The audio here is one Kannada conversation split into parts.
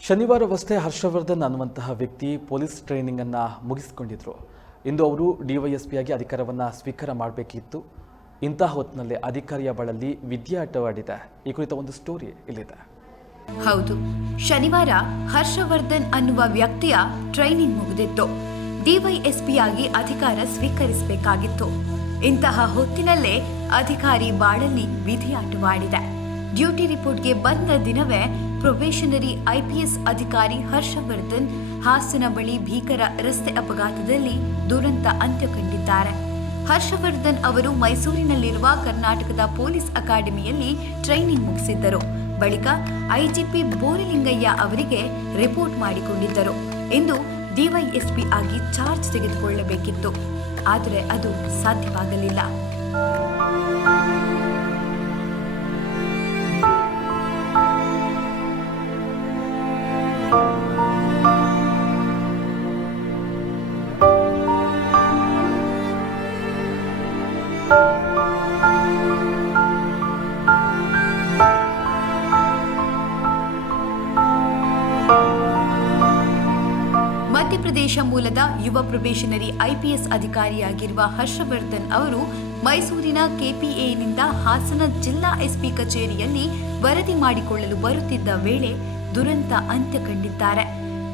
ಶನಿವಾರವಷ್ಟೇ ಹರ್ಷವರ್ಧನ್ ಅನ್ನುವಂತಹ ವ್ಯಕ್ತಿ ಪೊಲೀಸ್ ಟ್ರೈನಿಂಗ್ ಅನ್ನ ಮುಗಿಸಿಕೊಂಡಿದ್ರು. ಇಂದು ಅವರು ಡಿವೈಎಸ್ಪಿಯಾಗಿ ಅಧಿಕಾರವನ್ನ ಸ್ವೀಕಾರ ಮಾಡಬೇಕಿತ್ತು. ಇಂತಹ ಹೊತ್ತಿನಲ್ಲಿ ಅಧಿಕಾರಿಯ ಬಳಲಿ ವಿದ್ಯಾಟವಾಡಿದೆ ಈ ಕುರಿತ ಒಂದು ಸ್ಟೋರಿ ಇಲ್ಲಿದೆ. ಹೌದು, ಶನಿವಾರ ಹರ್ಷವರ್ಧನ್ ಅನ್ನುವ ವ್ಯಕ್ತಿಯ ಟ್ರೈನಿಂಗ್ ಮುಗಿದಿತ್ತು. ಡಿವೈಎಸ್ಪಿಯಾಗಿ ಅಧಿಕಾರ ಸ್ವೀಕರಿಸಬೇಕಾಗಿತ್ತು. ಇಂತಹ ಹೊತ್ತಿನಲ್ಲೇ ಅಧಿಕಾರಿ ಬಾಳಲ್ಲಿ ವಿಧಿಯಾಟವಾಡಿದೆ. ಡ್ಯೂಟಿ ರಿಪೋರ್ಟ್ಗೆ ಬಂದ ದಿನವೇ ಪ್ರೊಬೇಷನರಿ ಐಪಿಎಸ್ ಅಧಿಕಾರಿ ಹರ್ಷವರ್ಧನ್ ಹಾಸನ ಬಳಿ ಭೀಕರ ರಸ್ತೆ ಅಪಘಾತದಲ್ಲಿ ದುರಂತ ಅಂತ್ಯ ಕಂಡಿದ್ದಾರೆ ಹರ್ಷವರ್ಧನ್ ಅವರು ಮೈಸೂರಿನಲ್ಲಿರುವ ಕರ್ನಾಟಕದ ಪೊಲೀಸ್ ಅಕಾಡೆಮಿಯಲ್ಲಿ ಟ್ರೈನಿಂಗ್ ಮುಗಿಸಿದ್ದರು. ಬಳಿಕ ಐಜಿಪಿ ಬೋರಿಲಿಂಗಯ್ಯ ಅವರಿಗೆ ರಿಪೋರ್ಟ್ ಮಾಡಿಕೊಂಡಿದ್ದರು ಎಂದು ಡಿವೈಎಸ್ಪಿ ಆಗಿ ಚಾರ್ಜ್ ತೆಗೆದುಕೊಳ್ಳಬೇಕಿತ್ತು. ಆದರೆ ಅದು ಸಾಧ್ಯವಾಗಲಿಲ್ಲ. ಮಧ್ಯಪ್ರದೇಶ ಮೂಲದ ಯುವ ಪ್ರೊಬೇಷನರಿ ಐಪಿಎಸ್ ಅಧಿಕಾರಿಯಾಗಿರುವ ಹರ್ಷವರ್ಧನ್ ಅವರು ಮೈಸೂರಿನ ಕೆಪಿಎನಿಂದ ಹಾಸನ ಜಿಲ್ಲಾ ಎಸ್ಪಿ ಕಚೇರಿಯಲ್ಲಿ ವರದಿ ಮಾಡಿಕೊಳ್ಳಲು ಬರುತ್ತಿದ್ದ ವೇಳೆ ದುರಂತ ಅಂತ್ಯ ಕಂಡಿದ್ದಾರೆ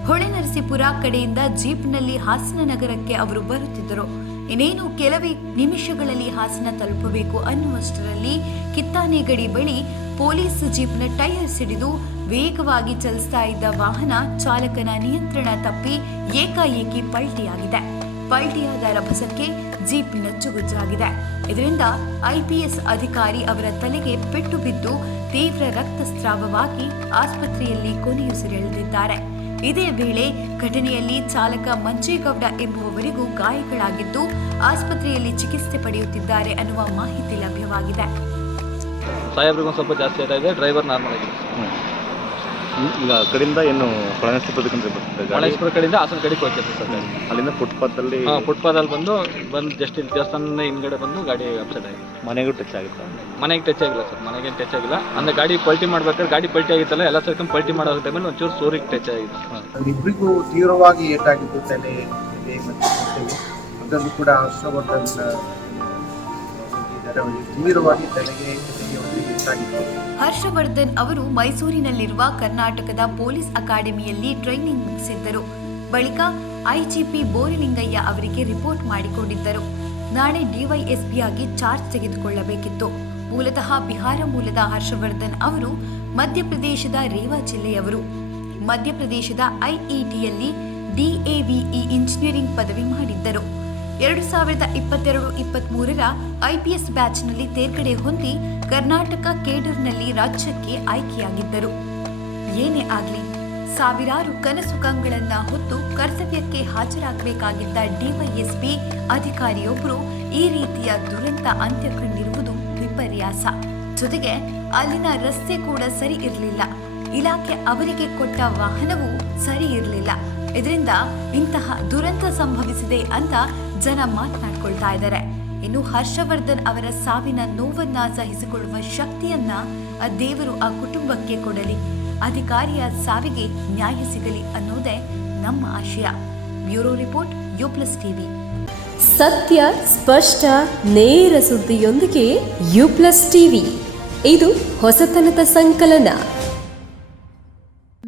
ಹೊಳೆನರಸೀಪುರ ಕಡೆಯಿಂದ ಜೀಪ್ನಲ್ಲಿ ಹಾಸನ ನಗರಕ್ಕೆ ಅವರು ಬರುತ್ತಿದ್ದರು. ಇನ್ನೇನು ಕೆಲವೇ ನಿಮಿಷಗಳಲ್ಲಿ ಹಾಸನ ತಲುಪಬೇಕು ಅನ್ನುವಷ್ಟರಲ್ಲಿ ಕಿತ್ತಾನೆ ಗಡಿ ಬಳಿ ಪೊಲೀಸ್ ಜೀಪ್ನ ಟೈರ್ ಸಿಡಿದು ವೇಗವಾಗಿ ಚಲಿಸ್ತಾ ಇದ್ದ ವಾಹನ ಚಾಲಕನ ನಿಯಂತ್ರಣ ತಪ್ಪಿ ಏಕಾಏಕಿ ಪಲ್ಟಿಯಾಗಿದೆ. ಪಲ್ಟಿಯಾದ ರಭಸಕ್ಕೆ ಜೀಪಿನ ನಚ್ಚುಗುಜ್ಜಾಗಿದೆ. ಇದರಿಂದ ಐಪಿಎಸ್ ಅಧಿಕಾರಿ ಅವರ ತಲೆಗೆ ಪೆಟ್ಟು ಬಿದ್ದು ತೀವ್ರ ರಕ್ತಸ್ರಾವವಾಗಿ ಆಸ್ಪತ್ರೆಯಲ್ಲಿ ಕೊನೆಯುಸಿರೆಳೆದಿದ್ದಾರೆ ಇದೇ ವೇಳೆ ಘಟನೆಯಲ್ಲಿ ಚಾಲಕ ಮಂಜೇಗೌಡ ಎಂಬುವವರಿಗೂ ಗಾಯಗಳಾಗಿದ್ದು ಆಸ್ಪತ್ರೆಯಲ್ಲಿ ಚಿಕಿತ್ಸೆ ಪಡೆಯುತ್ತಿದ್ದಾರೆ ಅನ್ನುವ ಮಾಹಿತಿ ಲಭ್ಯವಾಗಿದೆ. ಸ್ವಲ್ಪ ಜಾಸ್ತಿ ಆಗಿದೆ ಡ್ರೈವರ್ ನಾರ್ಮಲ್ ಆಗಿದೆ. ಈಗ ಆ ಕಡೆಯಿಂದ ಏನು ಕೊಳನಸ್ತಿಪ್ಪದಕ್ಕಂತ ಬರ್ತದೆ ಗಾಡಿ? ಮಳೇಶ್ವರ ಕಡೆಯಿಂದ ಹಾಸನ ಕಡೆಗೆ ಹೋಗ್ತಿತ್ತು ಸರ್ ಅಲ್ಲಿಂದ ಫುಟ್ಪಾತಲ್ಲಿ ಹಾಂ ಅಲ್ಲಿ ಬಂದು ಬಂದು ಜಸ್ಟ್ ಇಲ್ಲಿ ದೇವಸ್ಥಾನ ಹಿಂದ್ಗಡೆ ಬಂದು ಗಾಡಿ ಅಪ್ಸೆಟ್ ಆಗಿದೆ. ಮನೆಗೂ ಟಚ್ ಆಗುತ್ತೆ? ಮನೆಗೆ ಟಚ್ ಆಗಿಲ್ಲ ಸರ್ ಮನೆಗೆ ಟಚ್ ಆಗಿಲ್ಲ. ಅಂದ್ರೆ ಗಾಡಿ ಪಲ್ಟಿ ಮಾಡ್ಬೇಕಾದ್ರೆ ಗಾಡಿ ಪಲ್ಟಿ ಆಗಿತ್ತಲ್ಲ ಎಲ್ಲ ಸೇರ್ಕೊಂಡು ಪಲ್ಟಿ ಮಾಡೋ ಟೈಮಲ್ಲಿ ಒಂಚೂರು ಸೂರಿಗೆ ಟಚ್ ಆಗಿದೆ. ಅವರಿಬ್ಬರಿಗೂ ತೀವ್ರವಾಗಿ ಏಟಾಗಿದ್ದು ತಲೆ ಇದೆ ಮತ್ತು ಹೊಟ್ಟೆಗೆ. ಅದನ್ನು ಕೂಡ ಹರ್ಷವರ್ಧನ್ ಹರ್ಷವರ್ಧನ್ ಅವರು ಮೈಸೂರಿನಲ್ಲಿರುವ ಕರ್ನಾಟಕದ ಪೊಲೀಸ್ ಅಕಾಡೆಮಿಯಲ್ಲಿ ಟ್ರೈನಿಂಗ್ ಮುಗಿಸಿದ್ದರು. ಬಳಿಕ ಐಜಿಪಿ ಬೋರಿಲಿಂಗಯ್ಯ ಅವರಿಗೆ ರಿಪೋರ್ಟ್ ಮಾಡಿಕೊಂಡಿದ್ದರು. ನಾಳೆ ಡಿವೈಎಸ್ಪಿಯಾಗಿ ಚಾರ್ಜ್ ತೆಗೆದುಕೊಳ್ಳಬೇಕಿತ್ತು. ಮೂಲತಃ ಬಿಹಾರ ಮೂಲದ ಹರ್ಷವರ್ಧನ್ ಅವರು ಮಧ್ಯಪ್ರದೇಶದ ರೇವಾ ಜಿಲ್ಲೆಯವರು. ಮಧ್ಯಪ್ರದೇಶದ ಐಇಟಿಯಲ್ಲಿ ಡಿಎವಿಇ ಇಂಜಿನಿಯರಿಂಗ್ ಪದವಿ ಮಾಡಿದ್ದರು. ಎರಡು ಸಾವಿರದ ಇಪ್ಪತ್ತೆರಡು ಇಪ್ಪತ್ಮೂರರ ಐಪಿಎಸ್ ಬ್ಯಾಚ್ನಲ್ಲಿ ತೇರ್ಗಡೆ ಹೊಂದಿ ಕರ್ನಾಟಕ ಕೇಡರ್ನಲ್ಲಿ ರಾಜ್ಯಕ್ಕೆ ಆಯ್ಕೆಯಾಗಿದ್ದರು. ಏನೇ ಆಗಲಿ, ಸಾವಿರಾರು ಕನಸು ಕಂಗಳನ್ನ ಹೊತ್ತು ಕರ್ತವ್ಯಕ್ಕೆ ಹಾಜರಾಗಬೇಕಾಗಿದ್ದ ಡಿವೈಎಸ್ಪಿ ಅಧಿಕಾರಿಯೊಬ್ಬರು ಈ ರೀತಿಯ ದುರಂತ ಅಂತ್ಯ ಕಂಡಿರುವುದು ವಿಪರ್ಯಾಸ. ಜೊತೆಗೆ ಅಲ್ಲಿನ ರಸ್ತೆ ಕೂಡ ಸರಿ ಇರಲಿಲ್ಲ. ಇಲಾಖೆ ಅವರಿಗೆ ಕೊಟ್ಟ ವಾಹನವು ಸರಿ ಇರಲಿಲ್ಲ. ಇದರಿಂದ ಇಂತಹ ದುರಂತ ಸಂಭವಿಸಿದೆ ಅಂತ ಜನ ಮಾತನಾಡ್ಕೊಳ್ತಾ ಇದ್ದಾರೆ. ಇನ್ನು ಹರ್ಷವರ್ಧನ್ ಅವರ ಸಾವಿನ ನೋವನ್ನ ಸಹಿಸಿಕೊಳ್ಳುವ ಶಕ್ತಿಯನ್ನ ಆ ದೇವರು ಆ ಕುಟುಂಬಕ್ಕೆ ಕೊಡಲಿ. ಅಧಿಕಾರಿಯ ಸಾವಿಗೆ ನ್ಯಾಯ ಸಿಗಲಿ ಅನ್ನೋದೇ ನಮ್ಮ ಆಶಯ. Bureau report, U plus TV. ಸತ್ಯ, ಸ್ಪಷ್ಟ, ನೇರ ಸುದ್ದಿಯೊಂದಿಗೆ ಯು ಪ್ಲಸ್ ಟಿವಿ. ಇದು ಹೊಸತನದ ಸಂಕಲನ.